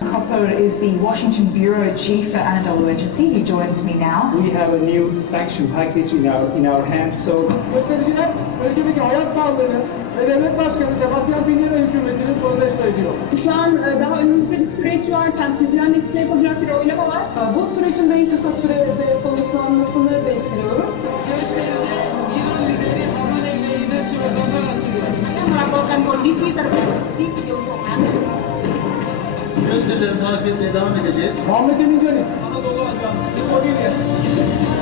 Copper is the Washington Bureau Chief for Anadolu Agency. He joins me now. We have a new sanction package in our hands. So göstericiler bölgedeki hayat pahalılığını ve devlet başkanı Sebastian Piñera hükümetinin protesto ediyor. Şu an daha önümüzde bir süreç var. Temsilciler Meclisi'ne yapılacak bir oylama var. Bu sürecin de en kısa sürede sonuçlanmasını bekliyoruz. Gösteride İran lideri Hamaney'le yine sloganlar atılıyor. Melaporkan kondisi terkait video Gösterileri takip etmeye devam edeceğiz. Muhammed Emin Can'ın Anadolu Ajansı o geliyor.